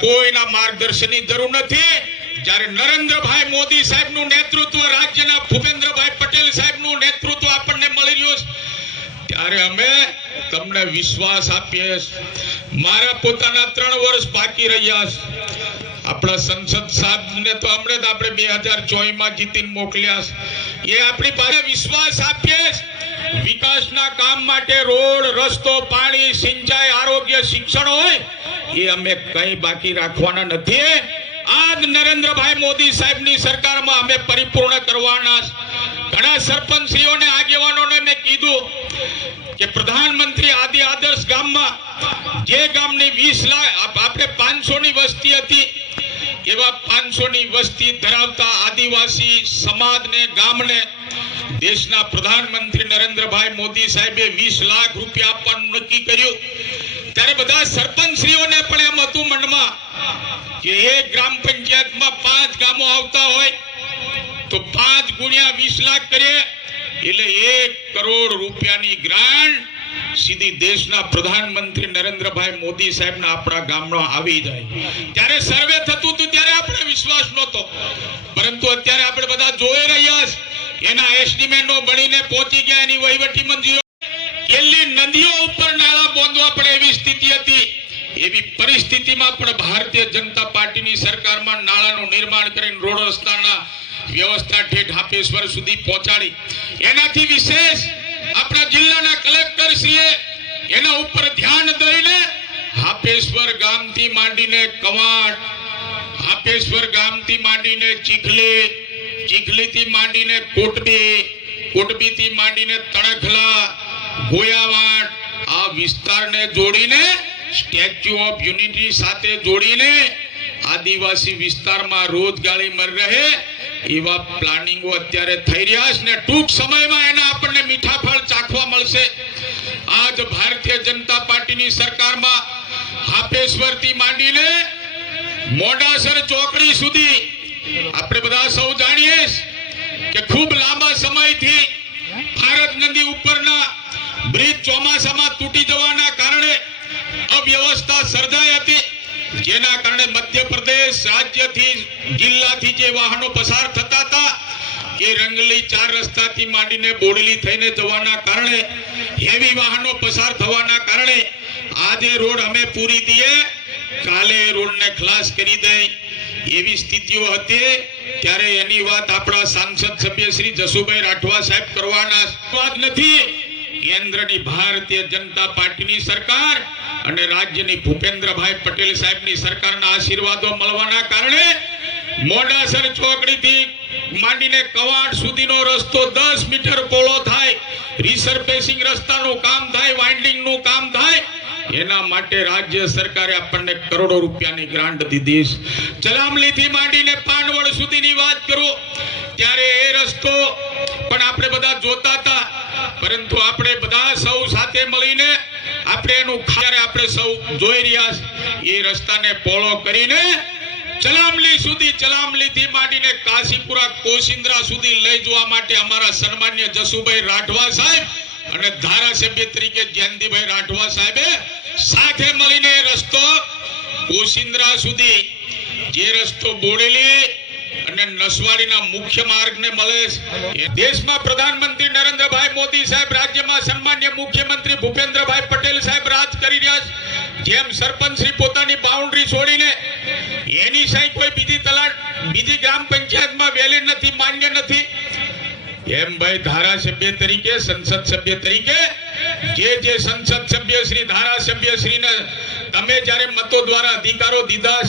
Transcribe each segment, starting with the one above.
કોઈના માર્ગદર્શનની જરૂર નથી. જ્યારે નરેન્દ્રભાઈ મોદી સાહેબનું નેતૃત્વ રાજ્યના ભૂપેન્દ્રભાઈ પટેલ સાહેબનું નેતૃત્વ આપણને મળી રહ્યું છે. ત્યારે અમે તમને વિશ્વાસ આપીએ મારા પોતાના ત્રણ વર્ષ બાકી રહ્યા છે. આપણા સંસદ સાહેબને તો હમણે જ આપણે બે હજાર ચોવીસમાં જીતીને મોકલ્યા છે. એ આપણી પાસે વિશ્વાસ આપીએ વિકાસના કામ માટે રોડ, રસ્તો, પાણી, સિંચાઈ, આરોગ્ય, શિક્ષણ હોય એ અમે કઈ બાકી રાખવાના નથી આજ નરેન્દ્રભાઈ મોદી સાહેબની સરકારમાં અમે પરિપૂર્ણ કરવાના ઘણા ઘણા સરપંચીઓને આગેવાનોને મેં કીધું કે પ્રધાનમંત્રી આદિ આદર્શ ગામમાં જે ગામની વીસ લાખ, આપ- આપણે પાંચસો ની વસ્તી હતી, એવા પાંચસો ની વસ્તી ધરાવતા આદિવાસી સમાજને, ગામને દેશના પ્રધાનમંત્રી નરેન્દ્રભાઈ મોદી સાહેબે વીસ લાખ રૂપિયા આપવાનું નક્કી કર્યું. ત્યારે બધા સરપંચશ્રીઓને પણ એમ હતું મનમાં કે એક ગ્રામ પંચાયતમાં પાંચ ગામો આવતા હોય તો પાંચ ગુણ્યા વીસ લાખ કરીએ એટલે એક કરોડ રૂપિયાની ગ્રાન્ટ સીધી દેશના પ્રધાનમંત્રી નરેન્દ્રભાઈ મોદી સાહેબના આપણા ગામમાં આવી જાય. ત્યારે સર્વે થતું હતું ત્યારે આપણે વિશ્વાસ નહોતો. પરંતુ અત્યારે આપણે બધા જોઈ રહ્યા છે એના એસ્ટિમેટો બનીને પહોંચી ગયા એની વહીવટી મંજૂરી કેટલી નદીઓ ઉપર નાળા બોંધવા પડે એવી સ્થિતિ હતી. એવી પરિસ્થિતિમાં પણ ભારતીય જનતા પાર્ટીની સરકારમાં નાળાનું નિર્માણ કરીને રોડ રસ્તાના વ્યવસ્થા ઠેઠ હાપેશ્વર સુધી પહોંચાડી. એનાથી વિશેષ આપણા જિલ્લાના કલેક્ટર શ્રીએ એના ઉપર ધ્યાન દઈને હાપેશ્વર ગામથી માંડીને કવાટ હાપેશ્વર ગામથી માંડીને ચીખલી, ચીખલીથી માંડીને કોટબી, કોટબીથી માંડીને તણખલા, ગોયાવાડ આ વિસ્તારને જોડીને સ્ટેચ્યુ ઓફ યુનિટી સાથે જોડીને આદિવાસી વિસ્તારમાં રોજગારી મળી રહે એવા પ્લાનિંગો અત્યારે થઈ રહ્યા છે ને ટૂંક સમયમાં એના આપણને મીઠા ફળ ચાખવા મળશે. આજ ભારતીય જનતા પાર્ટીની સરકારમાં હાપેશ્વરથી માંડીને મોડાસર ચોકડી સુધી આપણે બધા સૌ જાણીએ કે ખૂબ લાંબા સમયથી ભારત નદી ઉપરના બ્રિજ ચોમાસામાં તૂટી જવાના કારણે અવ્યવસ્થા સર્જાઈ હતી, જેના કારણે મધ્યપ્રદેશ રાજ્યથી જિલ્લાથી જે વાહનો પસાર થતા હતા, એ રંગલી ચાર રસ્તાથી માંડીને બોડલી થઈને જવાના કારણે હેવી વાહનો પસાર થવાના કારણે, આજે રોડ અમે પૂરી દઈએ કાલે રોડને ખલાસ કરી દઈ. એવી સ્થિતિઓ હતી, ત્યારે એની વાત આપણા સાંસદ સભ્ય શ્રી જસુભાઈ રાઠવા સાહેબ કરવાના. વાત નથી કેન્દ્રની ભારતીય જનતા પાર્ટીની સરકાર અને રાજ્યની ભૂપેન્દ્રભાઈ પટેલ સાહેબની સરકારના આશીર્વાદો મળવાના કારણે મોડાસર ચોકડીથી માંડીને કવાડ સુધીનો રસ્તો દસ મીટર પોળો થાય રિસર્ફેસિંગ રસ્તાનું કામ થાય વાઇન્ડિંગનું કામ થાય, એના માટે રાજ્ય સરકારે આપણને કરોડો રૂપિયાની ગ્રાન્ટ દીધી. ચલામલીથી માંડીને પાંડવડ સુધીની વાત કરું, ત્યારે એ રસ્તો પણ આપણે બધા જોતા હતા. પરંતુ આપણે બધા સૌ સાથે મળીને આપણે એનું ખારે આપણે સૌ જોઈ રહ્યા એ રસ્તાને પોળો કરીને ચલામલી સુધી ચલામલીથી માંડીને કાશીપુરા, કોશિંદ્રા સુધી લઈ જવા માટે અમારા સન્માન્ય જસુભાઈ રાઠવા સાહેબ અને ધારાસભ્ય તરીકે જયંતિભાઈ રાઠવા સાહેબે સાથે મળીને રસ્તો કોશિંદ્રા સુધી જે રસ્તો બોડેલી અને નસવાડીના મુખ્ય માર્ગને મળે છે. દેશમાં પ્રધાનમંત્રી નરેન્દ્રભાઈ મોદી સાહેબ રાજ્યમાં સન્માન્ય મુખ્યમંત્રી ભૂપેન્દ્રભાઈ પટેલ સાહેબ રાજ કરી રહ્યા છે. જેમ સરપંચ શ્રી પોતાની બાઉન્ડ્રી છોડીને એની સાઈ કોઈ બીજી તલાટ, બીજી ગ્રામ પંચાયતમાં વેલી નથી, માન્ય નથી. એમ ભાઈ ધારાસભ્ય તરીકે, સંસદ સભ્ય તરીકે, જે જે સંસદ સભ્ય શ્રી, ધારાસભ્ય શ્રીને તમે જ્યારે મતો દ્વારા અધિકારો દીધા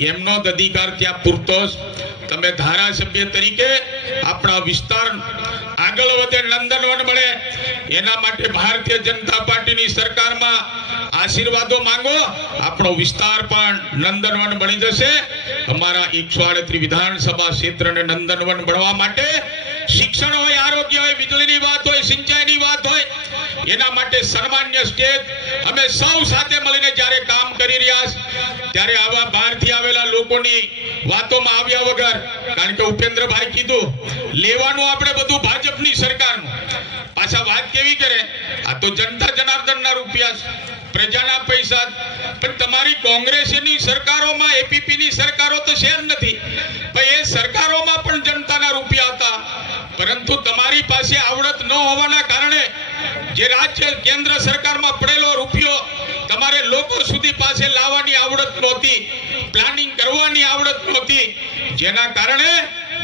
એમનો અધિકાર ત્યાં પૂરતો. તમે ધારાસભ્ય તરીકે આપણા વિસ્તાર આગળ વધે, નંદનવન મળે. એના માટે ભારતીય જનતા પાર્ટીની સરકારમાં આશીર્વાદો માંગો. આપણો વિસ્તાર પણ નંદનવન બની જશે. અમારા એકસો વિધાનસભા ક્ષેત્રને નંદનવન બનવા માટે શિક્ષણ હોય, આરોગ્ય હોય, વીજળીની વાત હોય એના માટે સન્માન્ય સ્ટેજ અમે સૌ સાથે મળીને જ્યારે કામ કરી રહ્યા ત્યારે આવા બહારથી આવેલા લોકોની વાતોમાં આવ્યા વગર, કારણ કે ઉપેન્દ્રભાઈ કીધું, લેવાનું આપણે બધું ભાજપની સરકારનું. પાછા વાત કેવી કરે? આ તો જનતા જનાર્દનના રૂપિયા પ્રજાના પૈસા પણ તમારી કોંગ્રેસની સરકારોમાં, એપીપીની સરકારો તો છે જ નથી. પણ એ સરકારોમાં પણ જનતાના રૂપિયા હતા. પરંતુ તમારી પાસે આવડત ન હોવાના કારણે જે રાજ્ય કેન્દ્ર સરકારમાં પડેલો રૂપિયો તમારે લોકો સુધી પાસે લાવવાની આવડત નહોતી પ્લાનિંગ કરવાની આવડત નહોતી. જેના કારણે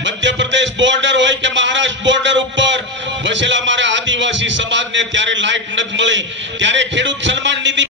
મધ્યપ્રદેશ બોર્ડર હોય કે મહારાષ્ટ્ર બોર્ડર ઉપર વસેલા મારા આદિવાસી સમાજને ત્યારે લાઈટ નથી મળી. ત્યારે ખેડૂત સન્માન નિધિ